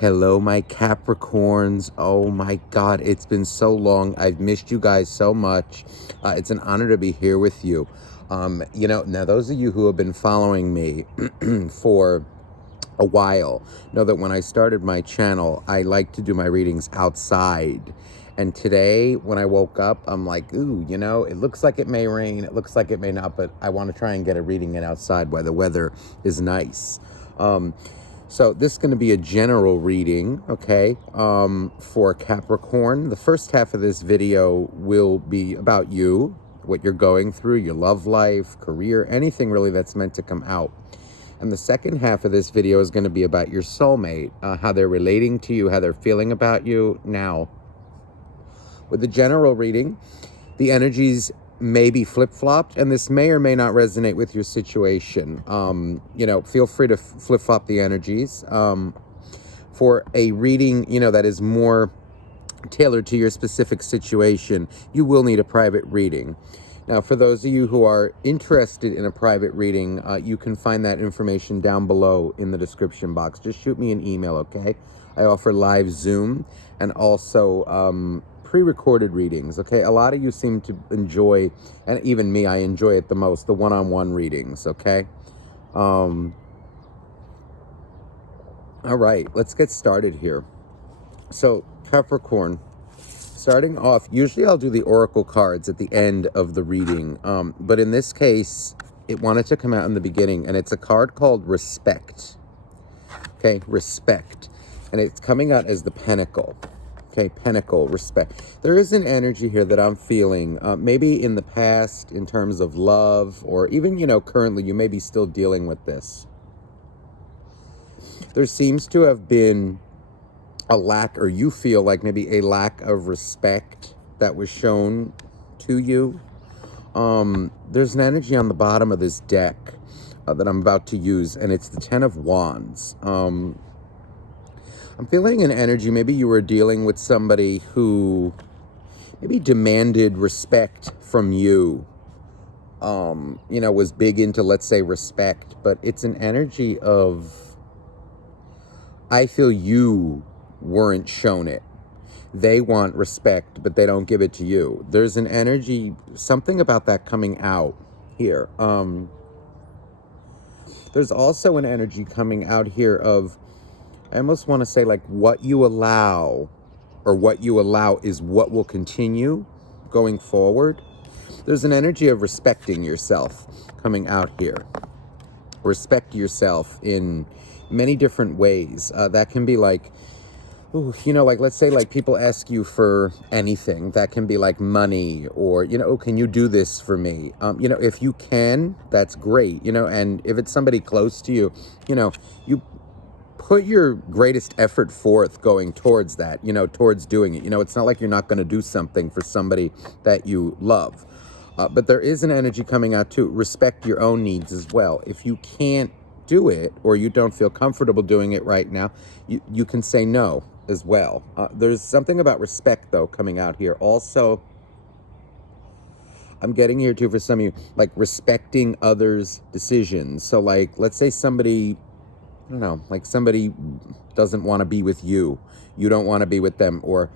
Hello, my Capricorns. Oh my God, it's been so long. I've missed you guys so much. It's an honor to be here with you. Now those of you who have been following me for a while know that when I started my channel, I like to do my readings outside. And today, when I woke up, I'm like, ooh, it looks like it may rain. It looks like it may not, but I want to try and get a reading in outside while the weather is nice. So this is going to be a general reading, okay, for Capricorn. The first half of this video will be about you, what you're going through, your love life, career, anything really that's meant to come out. And the second half of this video is going to be about your soulmate, how they're relating to you, how they're feeling about you. Now, with the general reading, the energies may be flip-flopped, and this may or may not resonate with your situation. Feel free to flip-flop the energies. For a reading, that is more tailored to your specific situation, you will need a private reading. Now, for those of you who are interested in a private reading, you can find that information down below in the description box. Just shoot me an email, okay? I offer live Zoom and also pre-recorded readings, okay? A lot of you seem to enjoy, and even me, I enjoy it the most, the one-on-one readings, okay? All right, let's get started here. So, Capricorn, starting off, usually I'll do the oracle cards at the end of the reading, but in this case, it wanted to come out in the beginning, and it's a card called Respect, okay? Respect, and it's coming out as the Pentacle. Okay, Pentacle, respect. There is an energy here that I'm feeling, maybe in the past in terms of love, or even, currently you may be still dealing with this. There seems to have been a lack, or you feel like maybe a lack of respect that was shown to you. There's an energy on the bottom of this deck that I'm about to use, and it's the Ten of Wands. I'm feeling an energy, maybe you were dealing with somebody who maybe demanded respect from you, was big into, let's say, respect, but it's an energy of, I feel you weren't shown it. They want respect, but they don't give it to you. There's an energy, something about that coming out here. There's also an energy coming out here of, I almost want to say, like, what you allow, or what you allow is what will continue going forward. There's an energy of respecting yourself coming out here. Respect yourself in many different ways. That can be like, like, let's say, like, people ask you for anything. That can be like money, or, can you do this for me? If you can, that's great, and if it's somebody close to you, you put your greatest effort forth going towards that, towards doing it. It's not like you're not going to do something for somebody that you love. But there is an energy coming out too. Respect your own needs as well. If you can't do it, or you don't feel comfortable doing it right now, you can say no as well. There's something about respect, though, coming out here. Also, I'm getting here too for some of you, like, respecting others' decisions. So, like, let's say somebody, I don't know, like, somebody doesn't want to be with you. You don't want to be with them. Or,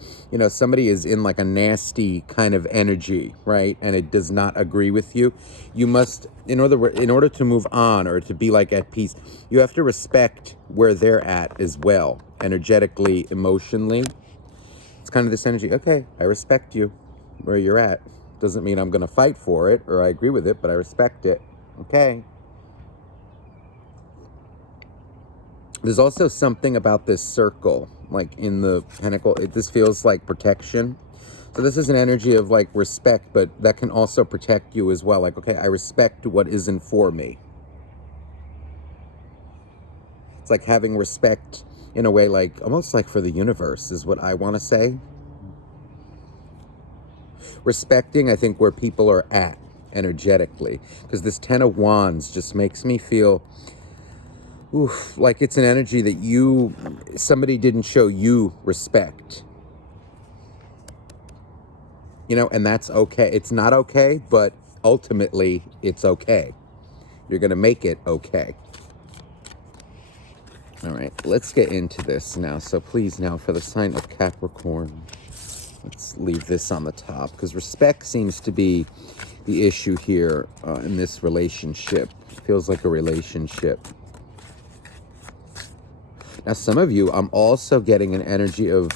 somebody is in, like, a nasty kind of energy, right? And it does not agree with you. You must, in order to move on, or to be, like, at peace, you have to respect where they're at as well, energetically, emotionally. It's kind of this energy, okay, I respect you where you're at. Doesn't mean I'm going to fight for it, or I agree with it, but I respect it. Okay. There's also something about this circle, like in the Pentacle. This feels like protection. So this is an energy of, like, respect, but that can also protect you as well. Like, okay, I respect what isn't for me. It's like having respect in a way, like, almost like for the universe is what I want to say. Respecting, I think, where people are at energetically. Because this Ten of Wands just makes me feel, like it's an energy that somebody didn't show you respect. And that's okay. It's not okay, but ultimately it's okay. You're going to make it okay. All right, let's get into this now. So please now for the sign of Capricorn, let's leave this on the top because respect seems to be the issue here in this relationship. It feels like a relationship. Now, some of you, I'm also getting an energy of,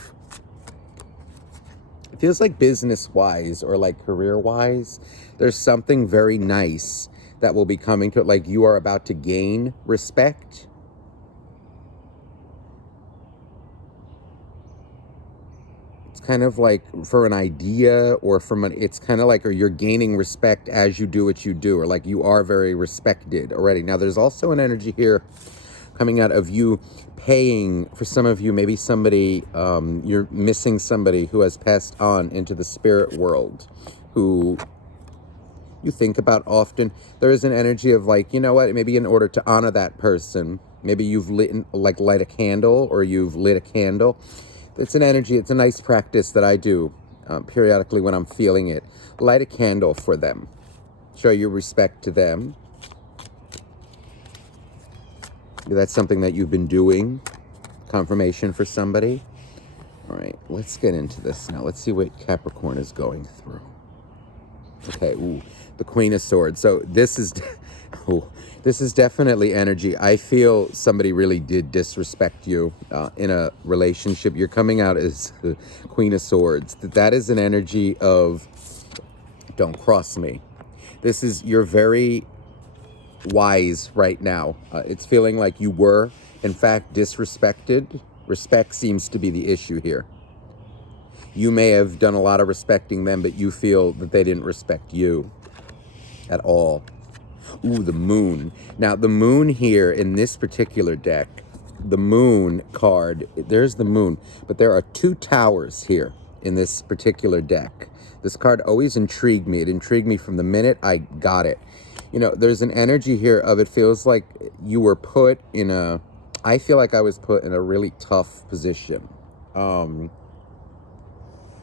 it feels like business-wise or like career-wise, there's something very nice that will be coming to it, like you are about to gain respect. It's kind of like for an idea or from an, it's kind of like, or you're gaining respect as you do what you do, or like you are very respected already. Now, there's also an energy here coming out of you paying, for some of you, maybe somebody, you're missing somebody who has passed on into the spirit world, who you think about often. There is an energy of like, you know what, maybe in order to honor that person, maybe you've light a candle, or you've lit a candle. It's an energy, it's a nice practice that I do periodically when I'm feeling it. Light a candle for them. Show your respect to them. That's something that you've been doing. Confirmation for somebody. All right, let's get into this now. Let's see what Capricorn is going through. Okay, ooh, the Queen of Swords. So this is, this is definitely energy. I feel somebody really did disrespect you in a relationship. You're coming out as the Queen of Swords. That is an energy of, don't cross me. This is, you're very wise right now. It's feeling like you were, in fact, disrespected. Respect seems to be the issue here. You may have done a lot of respecting them, but you feel that they didn't respect you at all. Ooh, the Moon. Now, the Moon here in this particular deck, the Moon card, there's the Moon, but there are 2 towers here in this particular deck. This card always intrigued me. It intrigued me from the minute I got it. You know, there's an energy here of, it feels like you were put in a, I feel like I was put in a really tough position.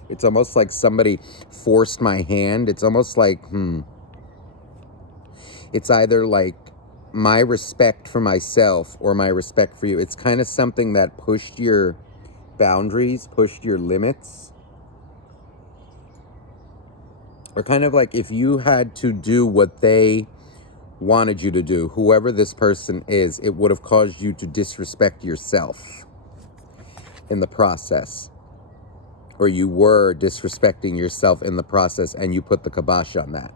It's almost like somebody forced my hand. It's almost like, it's either like my respect for myself or my respect for you. It's kind of something that pushed your boundaries, pushed your limits. Or kind of like if you had to do what they wanted you to do, whoever this person is, it would have caused you to disrespect yourself in the process. Or you were disrespecting yourself in the process and you put the kibosh on that.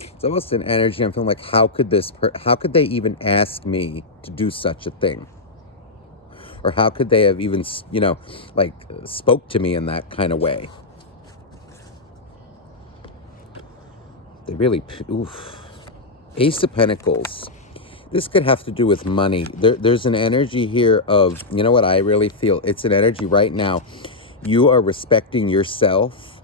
It's almost an energy. I'm feeling like, how could they even ask me to do such a thing? Or how could they have even, you know, like spoke to me in that kind of way? They really, oof. Ace of Pentacles. This could have to do with money. There's an energy here of, you know what I really feel? It's an energy right now. You are respecting yourself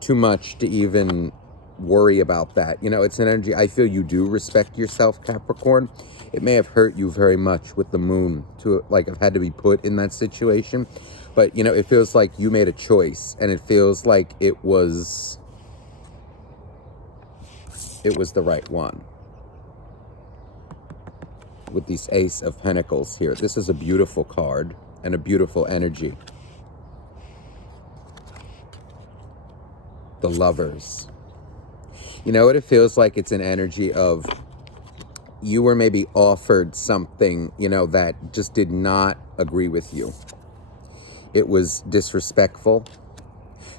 too much to even worry about that. You know, it's an energy. I feel you do respect yourself, Capricorn. It may have hurt you very much with the Moon to like have had to be put in that situation. But, you know, it feels like you made a choice, and it feels like it was the right one. With these Ace of Pentacles here. This is a beautiful card and a beautiful energy. The Lovers. You know what it feels like? It's an energy of you were maybe offered something, you know, that just did not agree with you. It was disrespectful.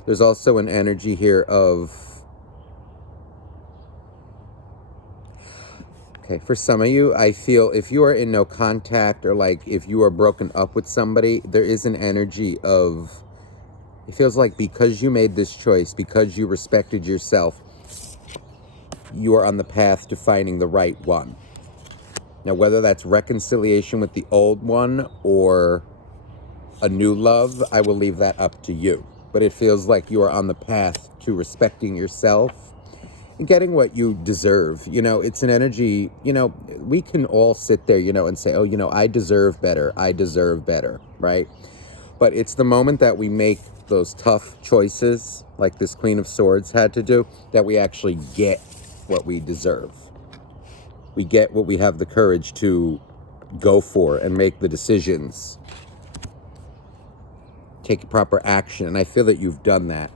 There's also an energy here of, okay, for some of you, I feel if you are in no contact, or like if you are broken up with somebody, there is an energy of, it feels like because you made this choice, because you respected yourself, you are on the path to finding the right one. Now, whether that's reconciliation with the old one or a new love, I will leave that up to you. But it feels like you are on the path to respecting yourself and getting what you deserve. You know, it's an energy, you know, we can all sit there, you know, and say, oh, you know, I deserve better, right? But it's the moment that we make those tough choices, like this Queen of Swords had to do, that we actually get what we deserve. we get what we have the courage to go for and make the decisions. Take proper action. And I feel that you've done that.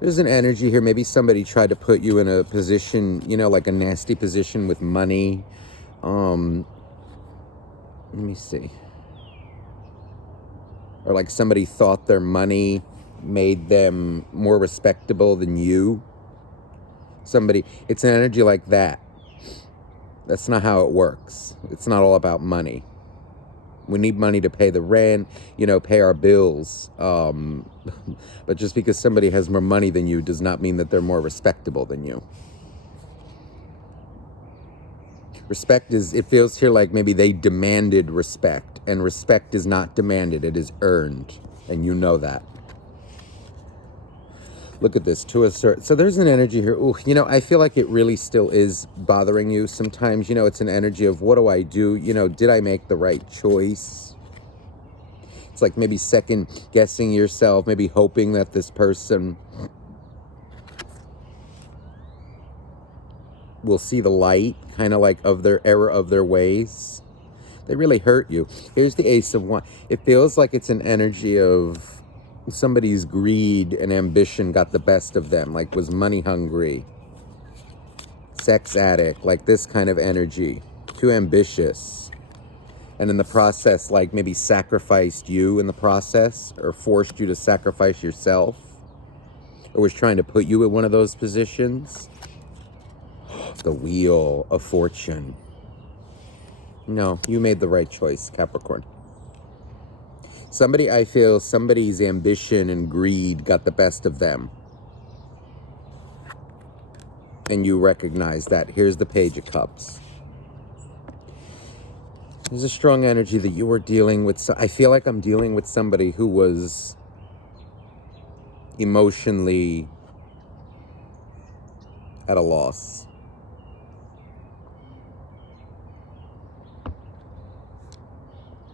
There's an energy here. Maybe somebody tried to put you in a position, you know, like a nasty position with money. Let me see. Or like somebody thought their money made them more respectable than you. Somebody, it's an energy like that. That's not how it works. It's not all about money. We need money to pay the rent, you know, pay our bills. But just because somebody has more money than you does not mean that they're more respectable than you. Respect is, it feels here like maybe they demanded respect. And respect is not demanded, it is earned. And you know that. Look at this, to a certain, so there's an energy here. Ooh, you know, I feel like it really still is bothering you. Sometimes, you know, it's an energy of, what do I do? You know, did I make the right choice? It's like maybe second guessing yourself, maybe hoping that this person will see the light, kind of like of their error of their ways. They really hurt you. Here's the Ace of Wands. It feels like it's an energy of somebody's greed and ambition got the best of them, like was money hungry, sex addict, like this kind of energy, too ambitious, and in the process like maybe sacrificed you in the process, or forced you to sacrifice yourself, or was trying to put you in one of those positions. The Wheel of Fortune. No, you made the right choice, Capricorn. Somebody, I feel, somebody's ambition and greed got the best of them. And you recognize that. Here's the Page of Cups. There's a strong energy that you were dealing with. I feel like I'm dealing with somebody who was emotionally at a loss.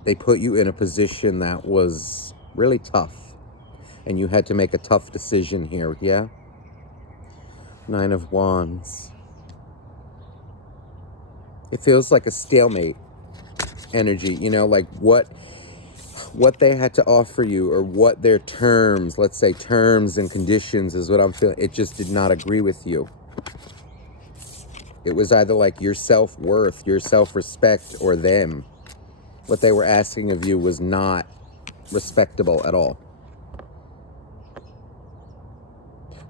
They put you in a position that was really tough. And you had to make a tough decision here, yeah? Nine of Wands. It feels like a stalemate energy, you know, like what they had to offer you, or what their terms, let's say terms and conditions is what I'm feeling. It just did not agree with you. It was either like your self-worth, your self-respect, or them. What they were asking of you was not respectable at all.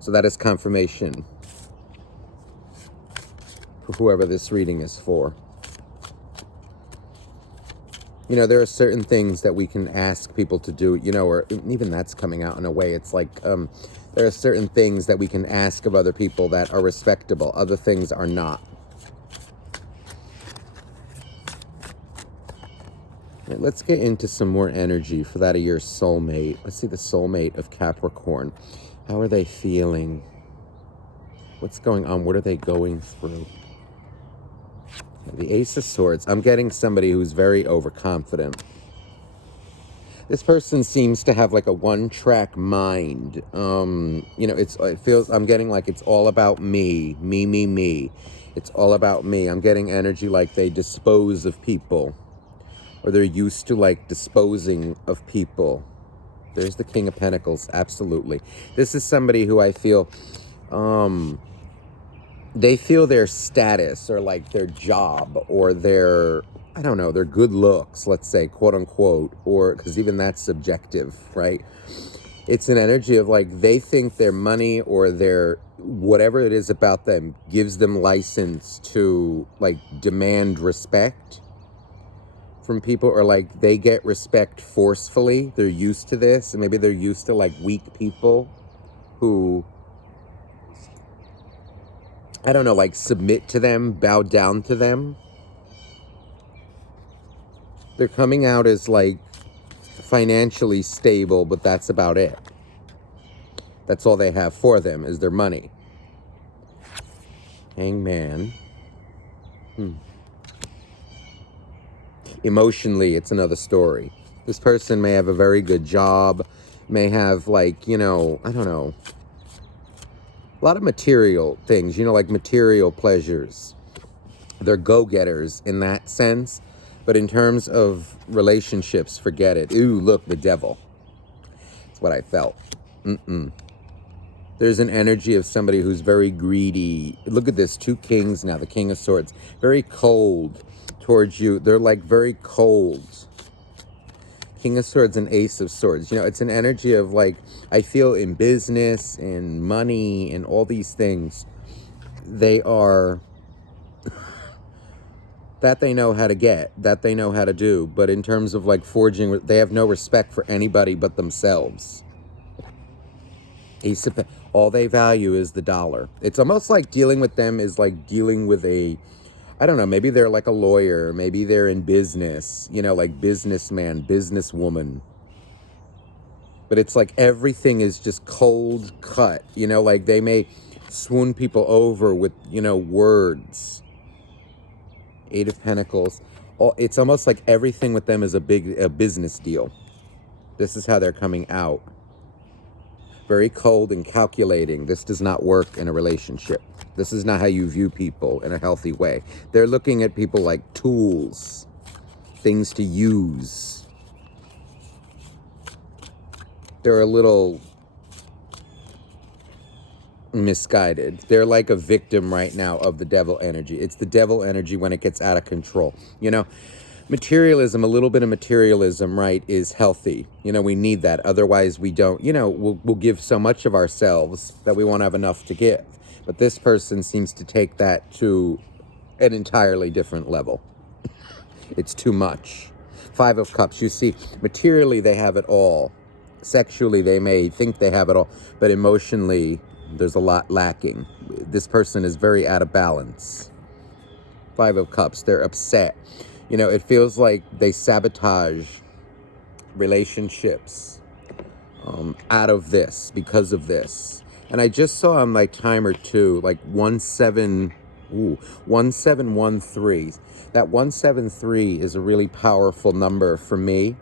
So that is confirmation for whoever this reading is for. You know, there are certain things that we can ask people to do, you know, or even that's coming out in a way. It's like there are certain things that we can ask of other people that are respectable. Other things are not. Right, let's get into some more energy for that of your soulmate. Let's see the soulmate of Capricorn. How are they feeling? What's going on? What are they going through? The Ace of Swords. I'm getting somebody who's very overconfident. This person seems to have like a one-track mind. You know, it feels, I'm getting like it's all about me. Me. It's all about me. I'm getting energy like they dispose of people. Or they're used to like disposing of people. There's the King of Pentacles, absolutely. This is somebody who I feel, they feel their status, or like their job, or their, I don't know, their good looks, let's say, quote unquote, or, because even that's subjective, right? It's an energy of like, they think their money or their, whatever it is about them, gives them license to like demand respect from people, or like they get respect forcefully. They're used to this, and maybe they're used to like weak people who, I don't know, like submit to them, bow down to them. They're coming out as like financially stable, but that's about it. That's all they have for them is their money. Hangman. Emotionally, it's another story. This person may have a very good job, may have like, you know, I don't know, a lot of material things, you know, like material pleasures. They're go-getters in that sense. But in terms of relationships, forget it. Ooh, look, the devil. That's what I felt. There's an energy of somebody who's very greedy. Look at this, 2 kings now, the King of Swords. Very cold towards you. They're like very cold. King of Swords and Ace of Swords. You know, it's an energy of like, I feel in business and money and all these things, they are, that they know how to get, that they know how to do. But in terms of like forging, they have no respect for anybody but themselves. Ace of, all they value is the dollar. It's almost like dealing with them is like dealing with a, I don't know, maybe they're like a lawyer, maybe they're in business, you know, like businessman, businesswoman. But it's like everything is just cold cut, you know, like they may swoon people over with, you know, words. 8 of Pentacles. It's almost like everything with them is a business deal. This is how they're coming out. Very cold and calculating. This does not work in a relationship. This is not how you view people in a healthy way. They're looking at people like tools, things to use. They're a little misguided. They're like a victim right now of the devil energy. It's the devil energy when it gets out of control. You know, materialism, a little bit of materialism, right, is healthy. You know, we need that. Otherwise, we don't, you know, we'll give so much of ourselves that we won't have enough to give. But this person seems to take that to an entirely different level. It's too much. 5 of Cups, you see, materially they have it all. Sexually, they may think they have it all. But emotionally, there's a lot lacking. This person is very out of balance. 5 of Cups, they're upset. You know, it feels like they sabotage relationships out of this, because of this. And I just saw on my timer too, like 1713. That 173 is a really powerful number for me.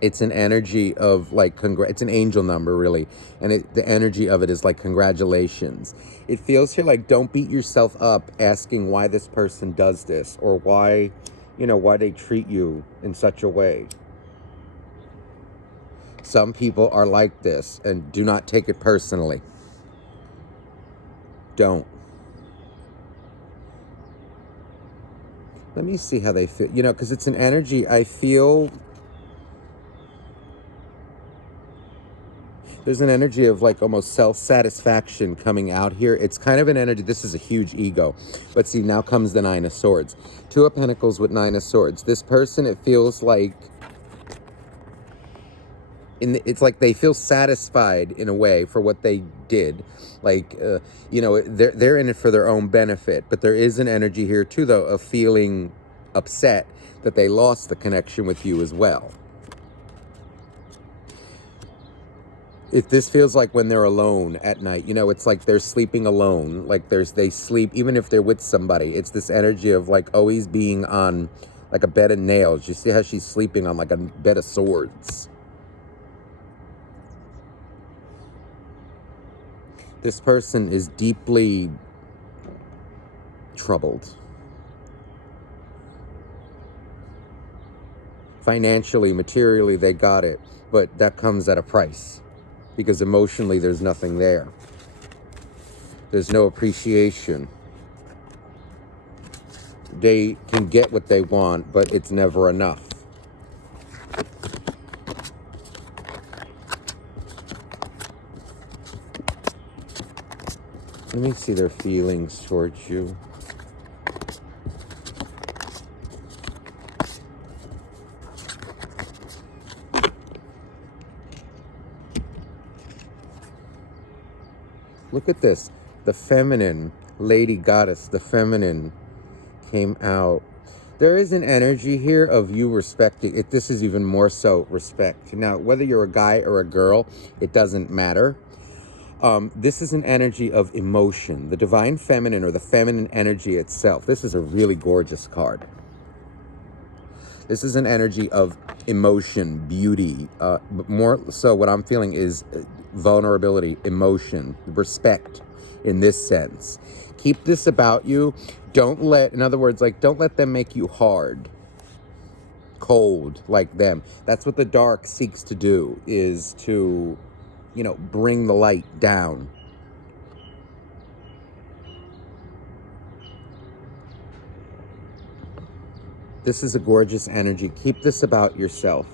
It's an energy of like, it's an angel number really. And the energy of it is like congratulations. It feels here like don't beat yourself up asking why this person does this or why, you know, why they treat you in such a way. Some people are like this and do not take it personally. Don't. Let me see how they feel, you know, because it's an energy I feel. There's an energy of like almost self-satisfaction coming out here. It's kind of an energy, this is a huge ego. But see, now comes the 9 of Swords. 2 of Pentacles with 9 of Swords. This person, it feels like, it's like they feel satisfied in a way for what they did. Like, you know, they're in it for their own benefit. But there is an energy here too, though, of feeling upset that they lost the connection with you as well. If this feels like when they're alone at night, you know, it's like they're sleeping alone. Like they sleep, even if they're with somebody. It's this energy of like always being on like a bed of nails. You see how she's sleeping on like a bed of swords. This person is deeply troubled. Financially, materially, they got it. But that comes at a price. Because emotionally, there's nothing there. There's no appreciation. They can get what they want, but it's never enough. Let me see their feelings towards you. Look at this. The feminine, lady goddess, the feminine came out. There is an energy here of you respecting it. This is even more so respect. Now, whether you're a guy or a girl, it doesn't matter. This is an energy of emotion. The divine feminine or the feminine energy itself. This is a really gorgeous card. This is an energy of emotion, beauty. But more so what I'm feeling is vulnerability, emotion, respect. in this sense. Keep this about you. Don't let, in other words, like, don't let them make you hard, cold like them. That's what the dark seeks to do, is to, you know, bring the light down. This is a gorgeous energy. Keep this about yourself.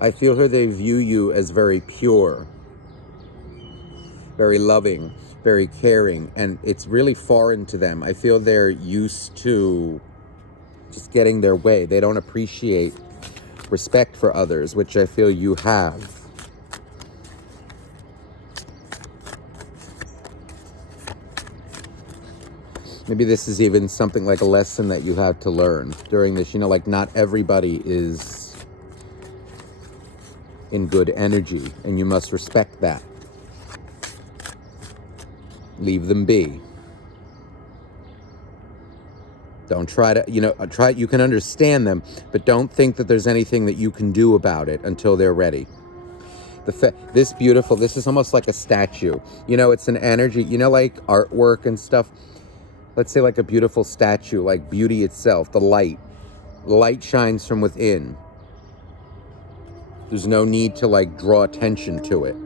I feel here they view you as very pure, very loving, very caring, and it's really foreign to them. I feel they're used to just getting their way. They don't appreciate respect for others, which I feel you have. Maybe this is even something like a lesson that you have to learn during this. You know, like, not everybody is in good energy, and you must respect that. Leave them be. Don't try to, you know, you can understand them, but don't think that there's anything that you can do about it until they're ready. This is almost like a statue. You know, it's an energy, you know, like artwork and stuff. Let's say like a beautiful statue, like beauty itself, the light. Light shines from within. There's no need to like draw attention to it.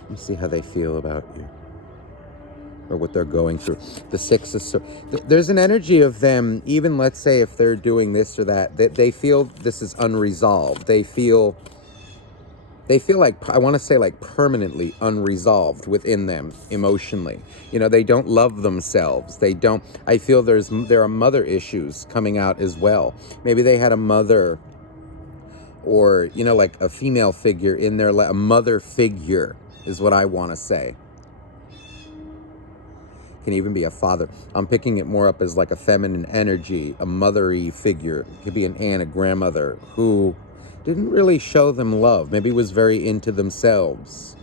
Let me see how they feel about you, or what they're going through. The Six of Swords. There's an energy of them, even let's say if they're doing this or that, they feel this is unresolved. They feel like, I want to say like permanently unresolved within them emotionally. You know, they don't love themselves. I feel there are mother issues coming out as well. Maybe they had a mother, or, you know, like a female figure in their life. A mother figure is what I want to say. Can even be a father. I'm picking it more up as like a feminine energy, a mothery figure. It could be an aunt, a grandmother who didn't really show them love. Maybe was very into themselves.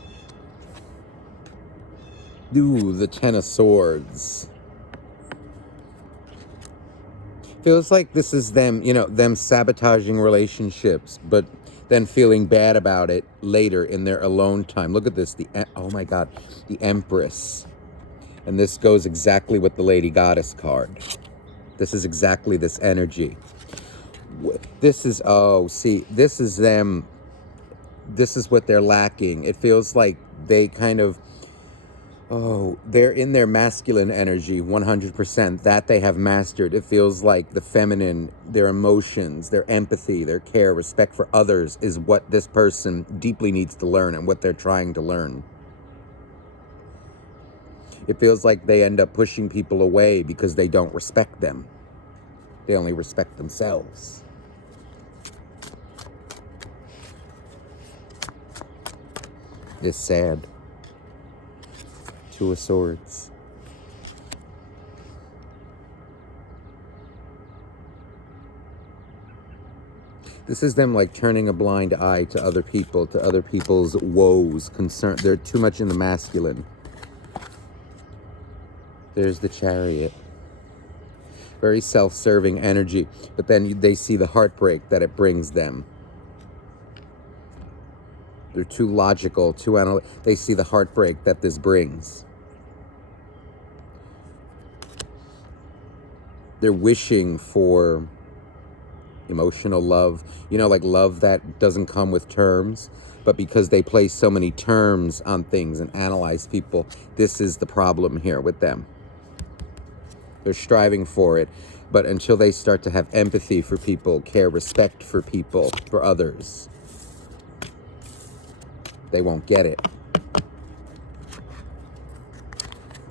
Ooh, the Ten of Swords. Feels like this is them, you know, them sabotaging relationships, but then feeling bad about it later in their alone time. Look at this. Oh my God, the Empress. And this goes exactly with the Lady Goddess card. This is exactly this energy. This is, this is them. This is what they're lacking. It feels like they kind of, they're in their masculine energy 100%. That they have mastered. It feels like the feminine, their emotions, their empathy, their care, respect for others is what this person deeply needs to learn and what they're trying to learn. It feels like they end up pushing people away because they don't respect them. They only respect themselves. It's sad. Two of Swords. This is them like turning a blind eye to other people, to other people's woes, concern. They're too much in the masculine. There's the Chariot. Very self-serving energy, but then they see the heartbreak that it brings them. They're too logical, too analytical. They see the heartbreak that this brings. They're wishing for emotional love, you know, like love that doesn't come with terms, but because they place so many terms on things and analyze people, this is the problem here with them. They're striving for it, but until they start to have empathy for people, care, respect for people, for others, they won't get it.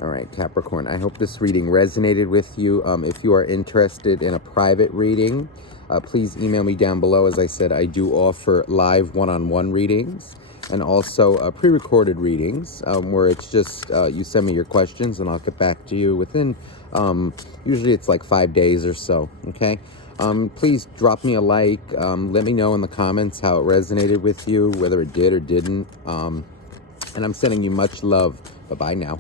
All right, Capricorn, I hope this reading resonated with you. If you are interested in a private reading, please email me down below. As I said, I do offer live one-on-one readings and also pre-recorded readings where it's just you send me your questions and I'll get back to you within, usually it's like 5 days or so, okay? Please drop me a like. Let me know in the comments how it resonated with you, whether it did or didn't. And I'm sending you much love. Bye-bye now.